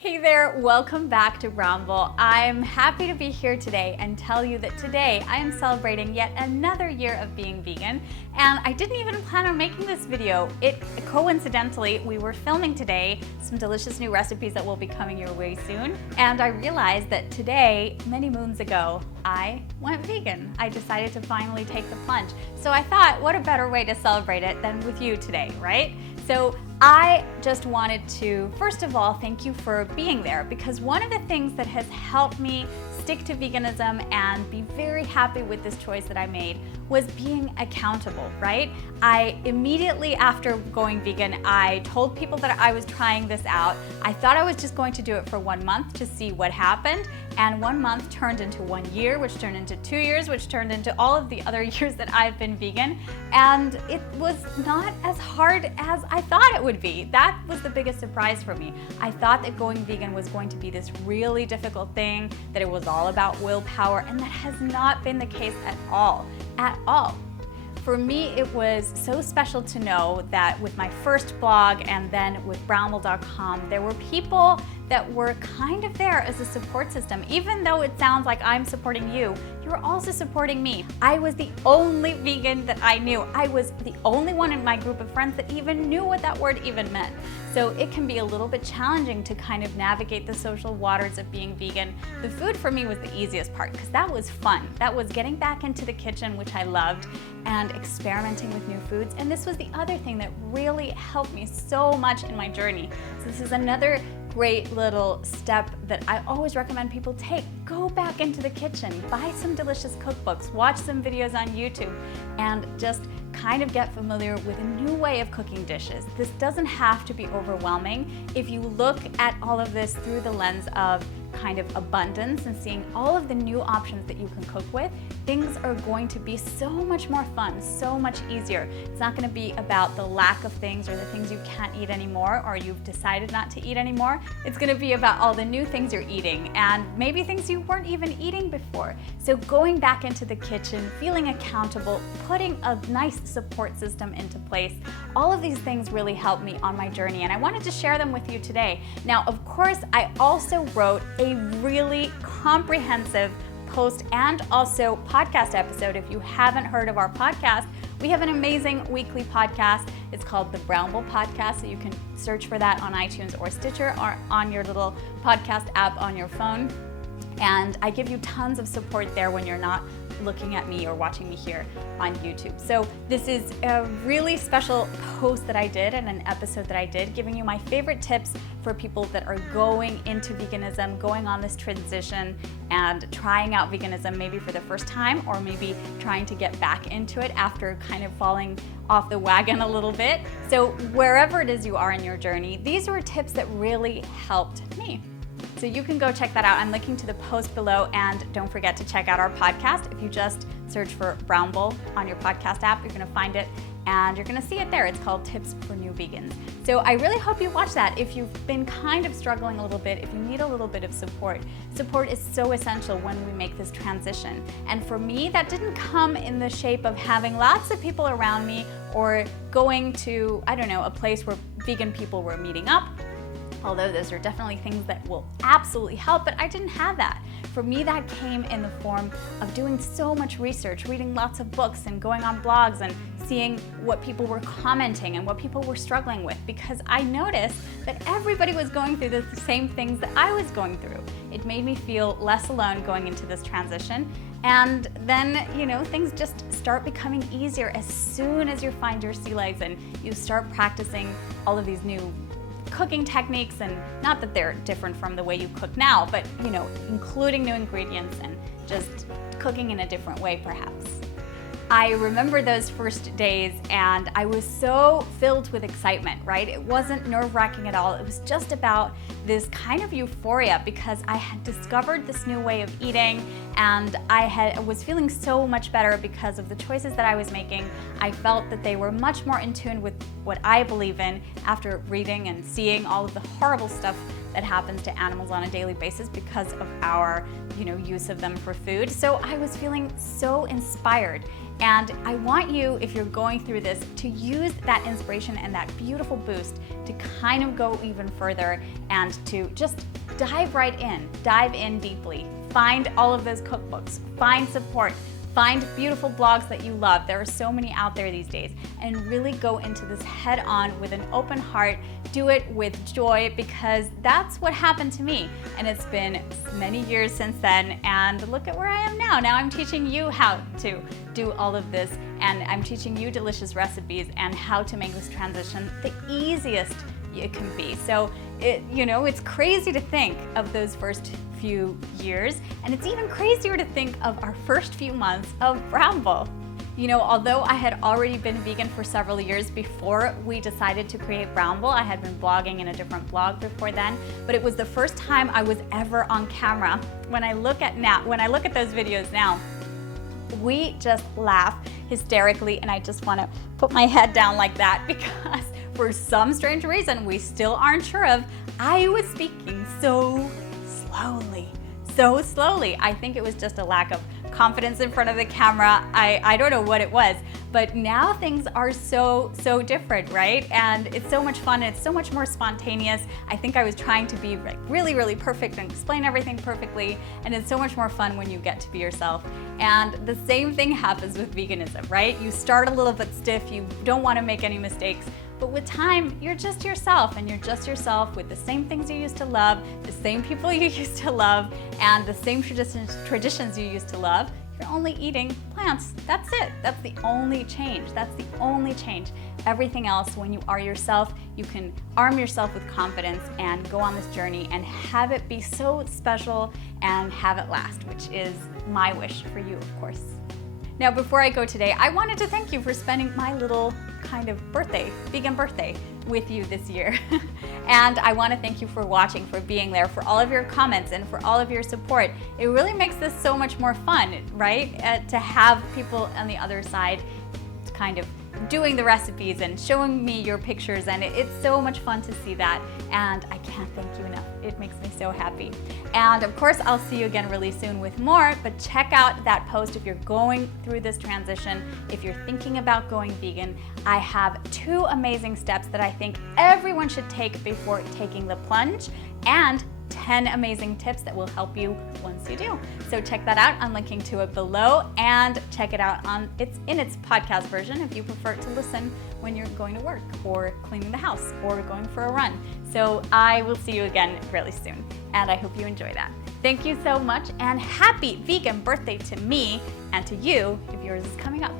Hey there, welcome back to Brownble. I'm happy to be here today and tell you that today I am celebrating yet another year of being vegan, and I didn't even plan on making this video. Coincidentally, we were filming today some delicious new recipes that will be coming your way soon, and I realized that today, many moons ago, I went vegan. I decided to finally take the plunge. So I thought, what a better way to celebrate it than with you today, right? So I just wanted to, first of all, thank you for being there, because one of the things that has helped me stick to veganism and be very happy with this choice that I made was being accountable, right? I immediately after going vegan, I told people that I was trying this out. I thought I was just going to do it for 1 month to see what happened, and 1 month turned into 1 year, which turned into 2 years, which turned into all of the other years that I've been vegan, and it was not as hard as I thought it would be. That was the biggest surprise for me. I thought that going vegan was going to be this really difficult thing, that it was all about willpower, and that has not been the case at all. For me, it was so special to know that with my first blog and then with Brownble.com, there were people that were kind of there as a support system. Even though it sounds like I'm supporting you, you're also supporting me. I was the only vegan that I knew. I was the only one in my group of friends that even knew what that word even meant. So it can be a little bit challenging to kind of navigate the social waters of being vegan. The food for me was the easiest part because that was fun. That was getting back into the kitchen, which I loved, and experimenting with new foods. And this was the other thing that really helped me so much in my journey. So this is another great little step that I always recommend people take. Go back into the kitchen, buy some delicious cookbooks, watch some videos on YouTube, and just kind of get familiar with a new way of cooking dishes. This doesn't have to be overwhelming. If you look at all of this through the lens of kind of abundance and seeing all of the new options that you can cook with, things are going to be so much more fun, so much easier. It's not going to be about the lack of things or the things you can't eat anymore or you've decided not to eat anymore. It's going to be about all the new things you're eating and maybe things you weren't even eating before. So going back into the kitchen, feeling accountable, putting a nice support system into place, all of these things really helped me on my journey, and I wanted to share them with you today. Now, of course, I also wrote a really comprehensive post and also podcast episode. If you haven't heard of our podcast, we have an amazing weekly podcast. It's called the Brownble Podcast, so you can search for that on iTunes or Stitcher or on your little podcast app on your phone. And I give you tons of support there when you're not looking at me or watching me here on YouTube. So this is a really special post that I did and an episode that I did, giving you my favorite tips for people that are going into veganism, going on this transition and trying out veganism maybe for the first time, or maybe trying to get back into it after kind of falling off the wagon a little bit. So wherever it is you are in your journey, these were tips that really helped me. So you can go check that out. I'm linking to the post below, and don't forget to check out our podcast. If you just search for Brownble on your podcast app, you're gonna find it and you're gonna see it there. It's called Tips for New Vegans. So I really hope you watch that. If you've been kind of struggling a little bit, if you need a little bit of support, support is so essential when we make this transition. And for me, that didn't come in the shape of having lots of people around me or going to, I don't know, a place where vegan people were meeting up. Although those are definitely things that will absolutely help, but I didn't have that. For me, that came in the form of doing so much research, reading lots of books and going on blogs and seeing what people were commenting and what people were struggling with, because I noticed that everybody was going through the same things that I was going through. It made me feel less alone going into this transition. And then, you know, things just start becoming easier as soon as you find your sea legs and you start practicing all of these new cooking techniques, and not that they're different from the way you cook now, but you know, including new ingredients and just cooking in a different way perhaps. I remember those first days and I was so filled with excitement, right? It wasn't nerve-wracking at all. It was just about this kind of euphoria because I had discovered this new way of eating and I was feeling so much better because of the choices that I was making. I felt that they were much more in tune with what I believe in after reading and seeing all of the horrible stuff that happens to animals on a daily basis because of our, use of them for food. So I was feeling so inspired. And I want you, if you're going through this, to use that inspiration and that beautiful boost to kind of go even further and to just dive in deeply. Find all of those cookbooks, find support, find beautiful blogs that you love. There are so many out there these days, and really go into this head on with an open heart. Do it with joy, because that's what happened to me. And it's been many years since then, and look at where I am now. Now I'm teaching you how to do all of this, and I'm teaching you delicious recipes and how to make this transition the easiest it can be. So it's crazy to think of those first few years, and it's even crazier to think of our first few months of Brownble. Although I had already been vegan for several years before we decided to create Brownble, I had been blogging in a different blog before then, but it was the first time I was ever on camera. When I look at those videos now, we just laugh hysterically, and I just want to put my head down like that, because for some strange reason we still aren't sure of, I was speaking so slowly. I think it was just a lack of confidence in front of the camera. I don't know what it was, but now things are so different, right? And it's so much fun, and it's so much more spontaneous. I think I was trying to be really perfect and explain everything perfectly, and it's so much more fun when you get to be yourself. And the same thing happens with veganism, right? You start a little bit stiff, you don't want to make any mistakes, but with time, you're just yourself, and you're just yourself with the same things you used to love, the same people you used to love, and the same traditions you used to love. You're only eating plants. That's it. That's the only change. Everything else, when you are yourself, you can arm yourself with confidence and go on this journey and have it be so special and have it last, which is my wish for you, of course. Now, before I go today, I wanted to thank you for spending my little kind of vegan birthday with you this year. And I want to thank you for watching, for being there, for all of your comments, and for all of your support. It really makes this so much more fun, right? To have people on the other side kind of doing the recipes and showing me your pictures, and it's so much fun to see that, and I can't thank you enough. It makes me so happy. And of course, I'll see you again really soon with more, but check out that post if you're going through this transition. If you're thinking about going vegan, I have 2 amazing steps that I think everyone should take before taking the plunge, and 10 amazing tips that will help you once you do. So check that out. I'm linking to it below, and check it out in its podcast version if you prefer to listen when you're going to work or cleaning the house or going for a run. So I will see you again really soon, and I hope you enjoy that. Thank you so much, and happy vegan birthday to me and to you if yours is coming up.